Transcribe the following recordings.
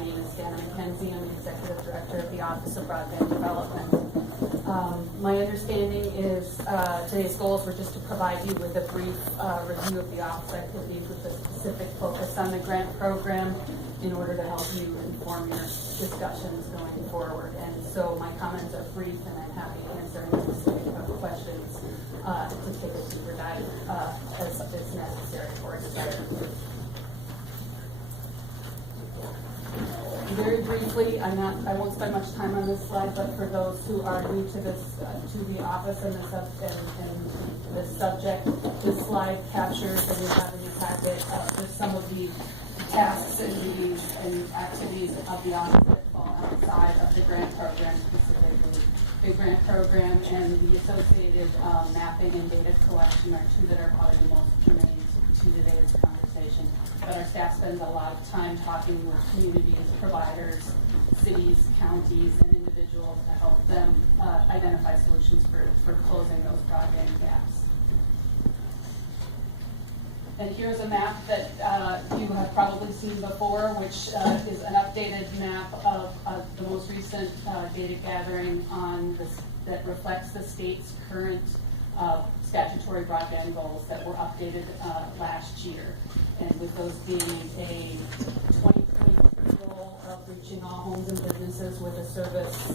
name is Dana McKenzie. I'm the Executive Director of the Office of Broadband Development. My understanding is today's goals were just to provide you with a brief review of the office activities with a specific focus on the grant program in order to help you inform your discussions going forward. And so my comments are brief, and I'm happy to answer any specific questions to take a deeper dive as is necessary for us. Very briefly, I won't spend much time on this slide, but for those who are new to this, to the office and the subject, this slide captures, and you have in your packet, just some of the tasks and duties and activities of the office that fall outside of the grant program, specifically. The grant program and the associated mapping and data collection are two that are probably the most germane to today's conversation. But our staff spends a lot of time talking with communities, providers, cities, counties, and individuals to help them identify solutions for closing those broadband gaps. And here's a map that you have probably seen before, which is an updated map of the most recent data gathering on this that reflects the state's current statutory broadband goals that were updated last year. And with those being a 2023 goal of reaching all homes and businesses with a service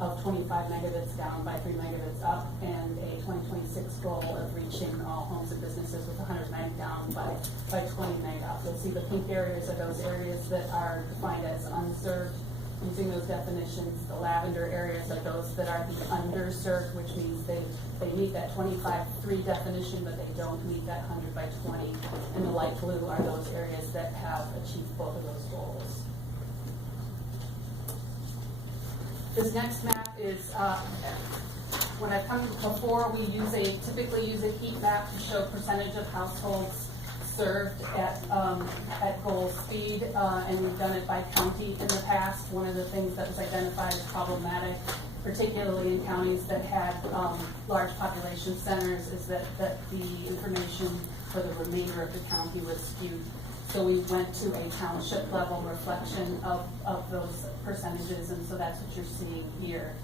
of 25 megabits down by 3 megabits up, and a 2026 goal of reaching all homes and businesses with 100 meg down by 20 meg up. You'll see the pink areas are those areas that are defined as unserved using those definitions. The lavender areas are those that are the underserved, which means they meet that 25.3 definition, but they don't meet that 100 by 20. And the light blue are those areas that have achieved both of those goals. This next map is, when I've come before, we typically use a heat map to show percentage of households served at goal speed, and we've done it by county in the past. One of the things that was identified as problematic, particularly in counties that had large population centers, is that the information for the remainder of the county was skewed. So we went to a township level reflection of those percentages, and so that's what you're seeing here,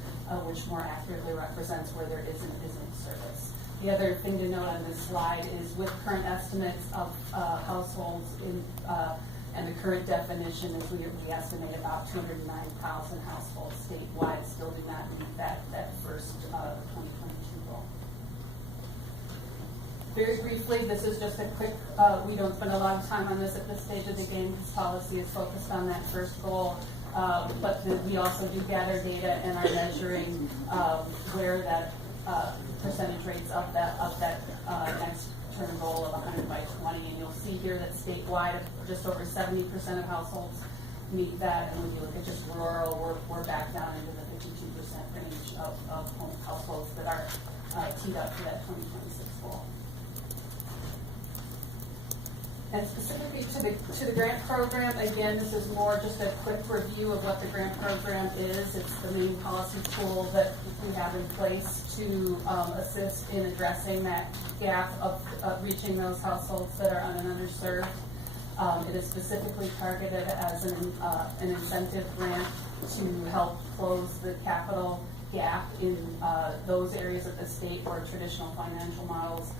which more accurately represents where there isn't service. The other thing to note on this slide is with current estimates of households and the current definition is we estimate about 209,000 households statewide still do not meet that first 2022 goal. Very briefly, this is just a quick, we don't spend a lot of time on this at this stage of the game because policy is focused on that first goal. But we also do gather data and are measuring where that percentage rates of that next term goal of 100 by 20, and you'll see here that statewide, just over 70% of households meet that, and when you look at just rural, we're back down into the 52% range of households that are teed up for that 2026 goal. And specifically to the grant program, again, this is more just a quick review of what the grant program is. It's the main policy tool that we have in place to assist in addressing that gap of reaching those households that are underserved. It is specifically targeted as an incentive grant to help close the capital gap in those areas of the state where traditional financial models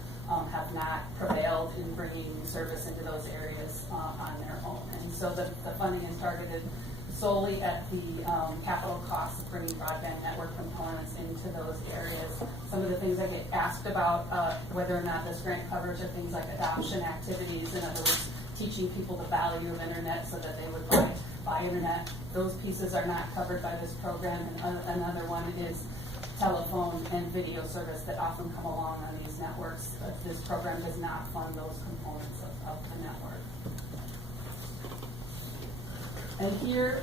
have not prevailed in bringing service into those areas on their own. And so the funding is targeted solely at the capital costs of bringing broadband network components into those areas. Some of the things I get asked about whether or not this grant covers are things like adoption activities, in other words, teaching people the value of internet so that they would buy internet. Those pieces are not covered by this program. And another one is telephone and video service that often come along on these networks. This program does not fund those components of the network. And here,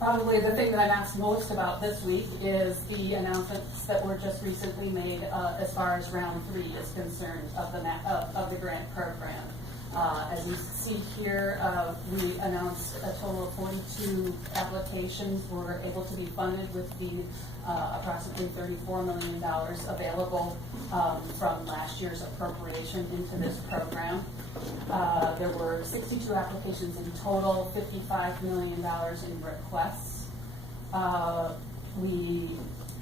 probably the thing that I'm asked most about this week is the announcements that were just recently made as far as round 3 is concerned of the grant program. As you see here, we announced a total of 42 applications were able to be funded with the approximately $34 million available from last year's appropriation into this program. There were 62 applications in total, $55 million in requests. We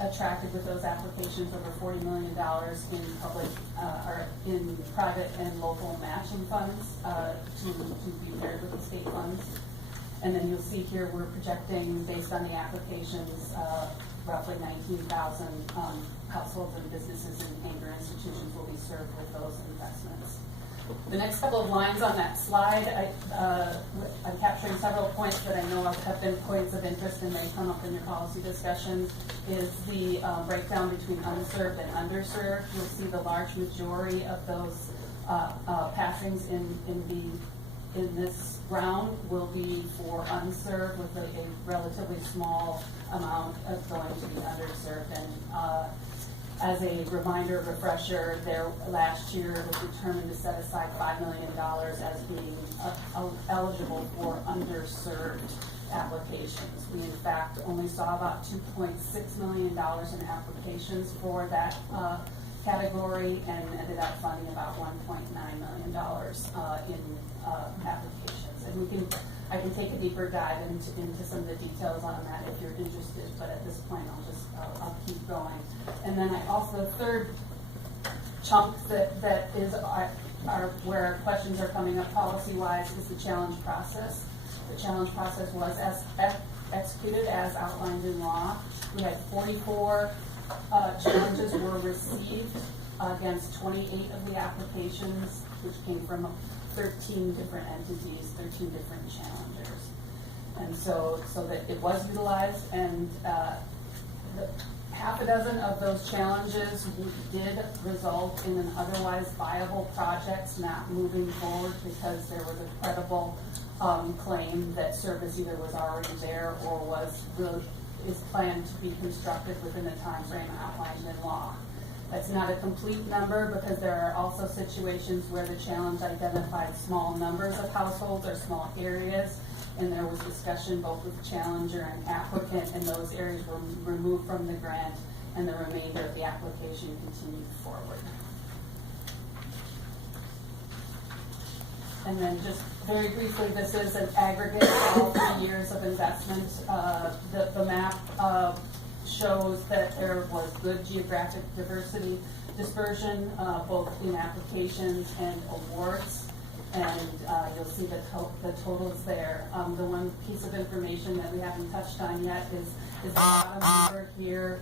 attracted with those applications over $40 million in public or in private and local matching funds to be paired with the state funds. And then you'll see here we're projecting, based on the applications, roughly 19,000 households and businesses and anchor institutions will be served with those investments. The next couple of lines on that slide, I'm capturing several points that I know have been points of interest and may come up in your policy discussion, is the breakdown between unserved and underserved. You'll see the large majority of those passings in this round will be for unserved, with a relatively small amount of going to the underserved. And as a reminder, refresher, there last year it was determined to set aside $5 million as being eligible for underserved applications. We in fact only saw about $2.6 million in applications for that category, and ended up funding about $1.9 million in applications. And I can take a deeper dive into some of the details on that if you're interested, but at this point I'll keep going. And then the third chunk that is where our questions are coming up policy-wise is the challenge process. The challenge process was executed as outlined in law. We had 44 challenges were received against 28 of the applications, which came from 13 different entities, 13 different challengers. And so that it was utilized, and half a dozen of those challenges did result in an otherwise viable projects not moving forward because there was a credible claim that service either was already there or is planned to be constructed within the time frame outlined in law. That's not a complete number, because there are also situations where the challenge identified small numbers of households or small areas, and there was discussion both with the challenger and applicant, and those areas were removed from the grant, and the remainder of the application continued forward. And then just very briefly, this is an aggregate of all 3 years of investment. The map shows that there was good geographic diversity dispersion, both in applications and awards, and you'll see the totals there. The one piece of information that we haven't touched on yet is the bottom number here.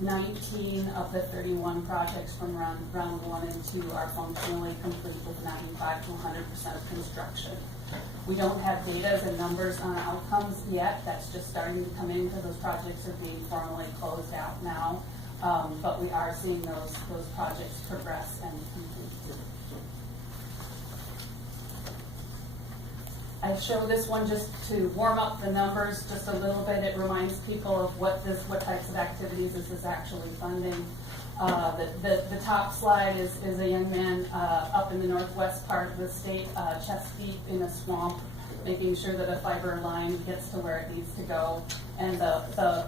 19 of the 31 projects from round 1 and 2 are functionally complete with 95 to 100% construction. We don't have data and numbers on outcomes yet. That's just starting to come in because those projects are being formally closed out now. But we are seeing those projects progress and complete. I show this one just to warm up the numbers just a little bit. It reminds people of what types of activities this is actually funding. The top slide is a young man up in the northwest part of the state, chest deep in a swamp, making sure that a fiber line gets to where it needs to go. And the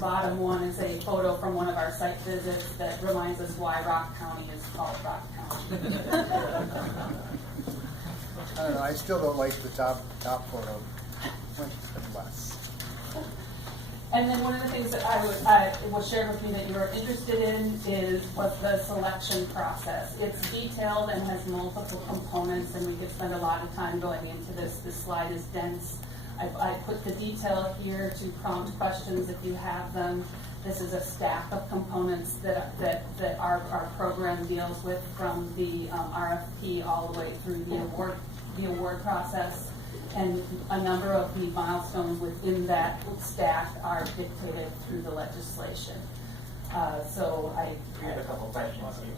bottom one is a photo from one of our site visits that reminds us why Rock County is called Rock County. I don't know, I still don't like the top photo. Less. And then one of the things that I will share with you that you are interested in was the selection process. It's detailed and has multiple components, and we could spend a lot of time going into this. This slide is dense. I put the detail here to prompt questions if you have them. This is a stack of components that our program deals with, from the RFP all the way through the award process. And a number of the milestones within that stack are dictated through the legislation. So I have a couple questions here.